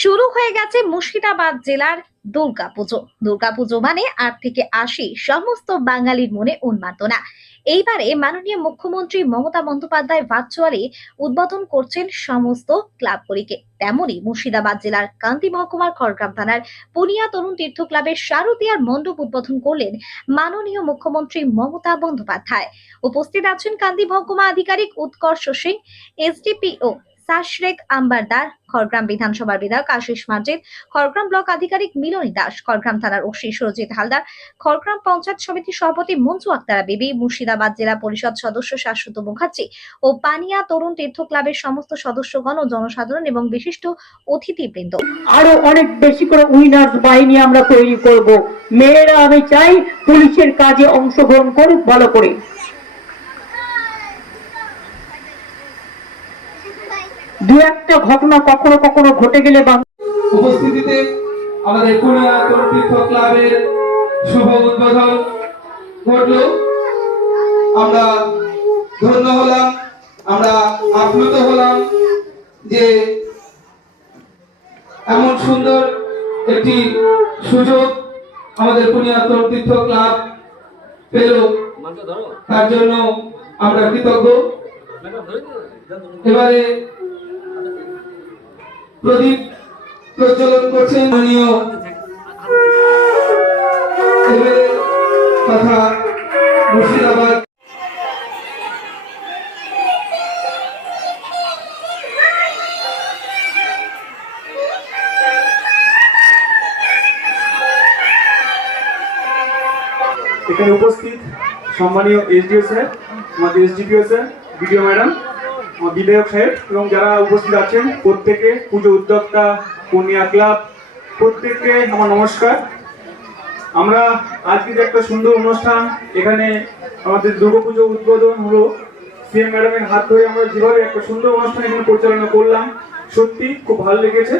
শুরু হয়ে গেছে মুর্শিদাবাদ জেলার দুর্গাপুজো। দুর্গাপুজো মানে আট থেকে আশি সমস্ত বাঙালির মনে উন্মাদনা। এইবারে মাননীয় মুখ্যমন্ত্রী মমতা বন্দ্যোপাধ্যায় ভার্চুয়ালি উদ্বোধন করছেন সমস্ত ক্লাবগুলিকে। তেমনই মুর্শিদাবাদ জেলার কান্তি মহকুমার খড়গ্রাম থানার পুনিয়া তরুণ তীর্থ ক্লাবের শারদীয়ার মণ্ডপ উদ্বোধন করলেন মাননীয় মুখ্যমন্ত্রী মমতা বন্দ্যোপাধ্যায়। উপস্থিত আছেন কান্দি মহকুমা আধিকারিক উৎকর্ষ সিং, এসডিপিও সাশরেক আম্বারদার, খড়গ্রাম বিধানসভার বিধায়ক আশিস মার্জিদ খড়গ্রাম ব্লক আধিকারিক মিলনী দাস, খড়গ্রাম থানার ওসি সুরজিৎ হালদার, খড়গ্রাম পঞ্চায়েত সমিতির সভাপতি মঞ্জু আক্তারা বিবি, মুর্শিদাবাদ জেলা পরিষদ সদস্য শাশ্বত মুখার্জি ও পানিয়া তরুণ তীর্থ ক্লাবের সমস্ত সদস্যগণ ও জনসাধারণ এবং বিশিষ্ট অতিথিবৃন্দ। আরও অনেক বেশি করে উইনার্স বাহিনী আমরা তৈরি করব। মেয়েরা, আমি চাই পুলিশের কাজে অংশগ্রহণ করুক ভালো করে। দু একটা ঘটনা কখনো কখনো ঘটে গেলে বাং- উপস্থিতিতে আমাদের কুনিয়া তরুতীর্থ ক্লাবের শুভ উদ্বোধন ঘটল। আমরা ধন্য হলাম, আমরা আপ্লুত হলাম যে এমন সুন্দর একটি সুযোগ আমাদের কুনিয়া তরুতীর্থ ক্লাব পেল। তার জন্য আমরা কৃতজ্ঞ। এবারে প্রদীপ প্রজ্বলন করছেন তথা মুর্শিদাবাদ। এখানে উপস্থিত সম্মানীয় এসডিও স্যার, আমাদের এসডিপিও স্যার, বিডিও ম্যাডাম বিধায়ক সাহেব, এবং যারা উপস্থিত আছেন, প্রত্যেকে পুজো উদ্যোক্তা, পূর্ণিয়া ক্লাব, প্রত্যেককে আমার নমস্কার। আমরা আজকে যে একটা সুন্দর অনুষ্ঠান, এখানে আমাদের দুর্গাপুজো উদ্বোধন হলো। সিএম ম্যাডামের হাত ধরে আমরা যেভাবে একটা সুন্দর অনুষ্ঠান এখানে পরিচালনা করলাম, সত্যি খুব ভালো লেগেছে।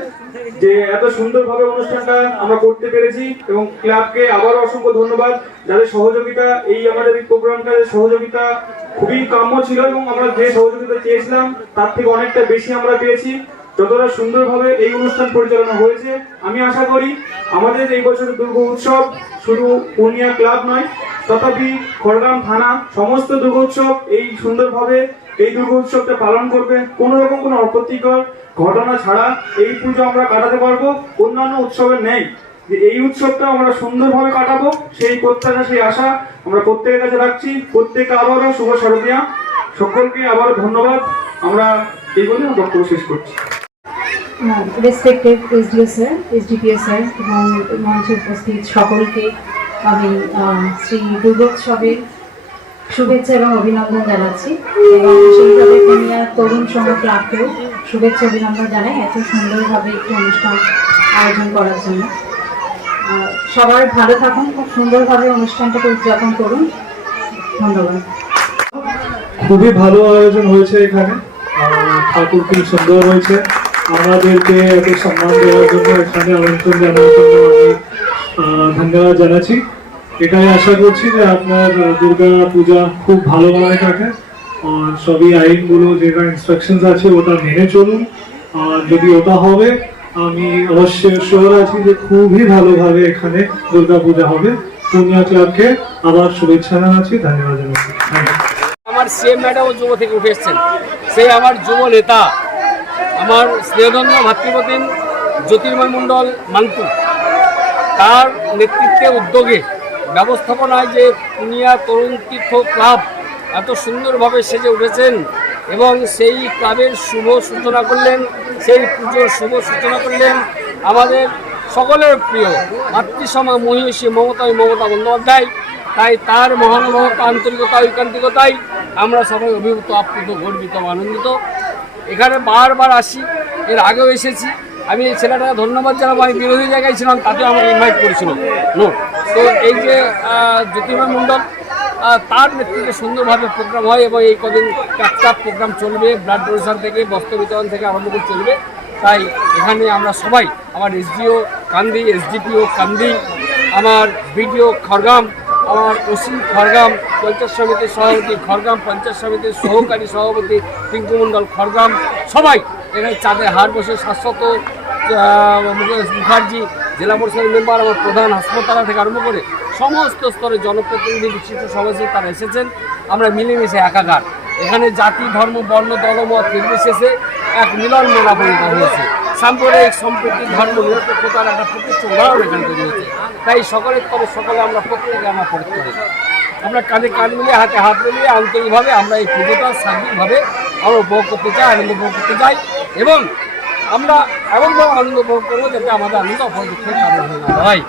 যে এত সুন্দরভাবে অনুষ্ঠানটা আমরা করতে পেরেছি এবং ক্লাবকে আবারও অসংখ্য ধন্যবাদ। যাদের সহযোগিতা, এই আমাদের এই প্রোগ্রামটা সহযোগিতা খুবই কাম্য ছিল এবং আমরা যে সহযোগিতা চেয়েছিলাম, তার থেকে অনেকটা বেশি আমরা পেয়েছি। যতটা সুন্দরভাবে এই অনুষ্ঠান পরিচালনা হয়েছে, আমি আশা করি আমাদের এই বছর দুর্গ উৎসব শুধু পূর্ণিয়া ক্লাব নয় তথাপি খড়গ্রাম থানা সমস্ত দুর্গা উৎসব এই সুন্দরভাবে এই দুর্গা উৎসবটা পালন করবে। কোনো রকম কোনো অপ্রীতিকর ঘটনা ছাড়া এই পুজো আমরা কাটাতে পারব। অন্যান্য উৎসবের নেই। এই উৎসবটা আমরা সুন্দরভাবে কাটাবো, সেই প্রত্যাশা, সেই আশা আমরা প্রত্যেকের কাছে রাখছি। প্রত্যেকে আবারও শুভ শারদিয়া। সকলকে আবার ধন্যবাদ। আমরা এই বলে বক্তব্য শেষ করছি। Respected SDO sir SDPO sir এবং মঞ্চে উপস্থিত সকলকে আমি শ্রী দুর্গোৎসবের শুভেচ্ছা এবং অভিনন্দন জানাচ্ছি। এবং সেইভাবে দুনিয়া তরুণ সংঘ ক্লাবকেও শুভেচ্ছা অভিনন্দন জানাই এত সুন্দরভাবে একটি অনুষ্ঠান আয়োজন করার জন্য। সবার ভালো থাকুন, খুব সুন্দরভাবে অনুষ্ঠানটাকে উদযাপন করুন। ধন্যবাদ। খুবই ভালো আয়োজন হয়েছে এখানে। ঠাকুর খুব সুন্দর হয়েছে। আমাদেরকে এত সম্মান দেওয়ার জন্য এখানে আমন্ত্রণ জানার জন্য আমি ধন্যবাদ জানাচ্ছি। এটাই আশা করছি যে আপনার দুর্গা পূজা খুব ভালোভাবে থাকে আর সবই আইনগুলো যেটা ইনস্ট্রাকশনস আছে ওটা মেনে চলুন। আর যদি ওটা হবে, আমি অবশ্যই শিওর আছি যে খুবই ভালোভাবে এখানে দুর্গা পূজা হবে। পূর্ণিয়া ক্লাবকে আবার শুভেচ্ছা জানাচ্ছি, ধন্যবাদ. আমার সিএম ম্যাডামও যুব থেকে উঠে এসছেন। সেই আমার যুব নেতা, আমার স্নেহধন্য ভাতৃপ্রতিম জ্যোতির্ময় মণ্ডল মান্তু তার নেতৃত্বে উদ্যোগে ব্যবস্থাপনায় যে পুনিয়া তরুণ তীর্থ ক্লাব এত সুন্দরভাবে সেজে উঠেছেন এবং সেই ক্লাবের শুভ সূচনা করলেন, সেই পুজোর শুভ সূচনা করলেন আমাদের সকলের প্রিয় মাতৃসমা মহিষী মমতা মমতা বন্দ্যোপাধ্যায়। তাই তার মহানুভবতা, আন্তরিকতা, ঐকান্তিকতাই আমরা সবাই অভিভূত, আপ্লুত, গর্বিত, আনন্দিত। এখানে বারবার আসি, এর আগেও এসেছি। আমি এই ছেলেটাকে ধন্যবাদ জানাব, আমি বিরোধী জায়গায় ছিলাম, তাতেও আমাকে ইনভাইট করেছিল। নো তো এই যে আহ, জ্যোতির্ময় মণ্ডল তার নেতৃত্বে সুন্দরভাবে প্রোগ্রাম হয় এবং এই কদিন চারটা প্রোগ্রাম চলবে ব্লাড ডোনেশন থেকে বস্ত্র বিতরণ থেকে আরম্ভ করে চলবে। তাই এখানে আমরা সবাই আমার এসডিও কান্দি এসডিপিও কান্দি আমার বিডিও খড়গাম আমার ওসি খড়গাম পঞ্চায়েত সমিতির সভাপতি খড়গাম পঞ্চায়েত সমিতির সহকারী সভাপতি পিঙ্কু মণ্ডল খড়গাম সবাই এখানে চাঁদে হাট বসে শাশ্বত মুখার্জি জেলা পরিষদের মেম্বার আমার প্রধান হাসপাতাল থেকে আরম্ভ করে সমস্ত স্তরে জনপ্রতিনিধি, বিশিষ্ট সদস্য তারা এসেছেন। আমরা মিলেমিশে একাকার। এখানে জাতি, ধর্ম, বর্ণ, দলমত নির্বিশেষে এক মিলন মেলা পরিণত হয়েছে। সাম্প্রদায়িক সম্প্রীতি, ধর্ম, নিরপেক্ষতার একটা প্রতিষ্ঠ উদাহরণ এখানে তৈরি হয়েছে। তাই সকলের তবে সকলে আমরা প্রত্যেকে আমরা পরিত করি আমরা কাঁধে কাঁধ মিলিয়ে, হাতে হাত মিলিয়ে আন্তরিকভাবে আমরা এই পুজোটা সার্বিকভাবে আমরা উপভোগ করতে চাই, আনন্দ উপভোগ করতে চাই এবং আমরা এমনভাবে আনন্দ উপভোগ করব যাতে আমাদের আনন্দ অপরপক্ষের কারণ হয়ে না হয়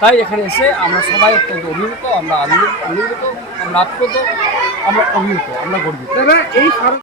তাই এখানে এসে আমরা সবাই অত্যন্ত অভিভূত আমরা আনন্দ অভিভূত আমরা আপ্লুত আমরা অভিভূত আমরা গর্বিত।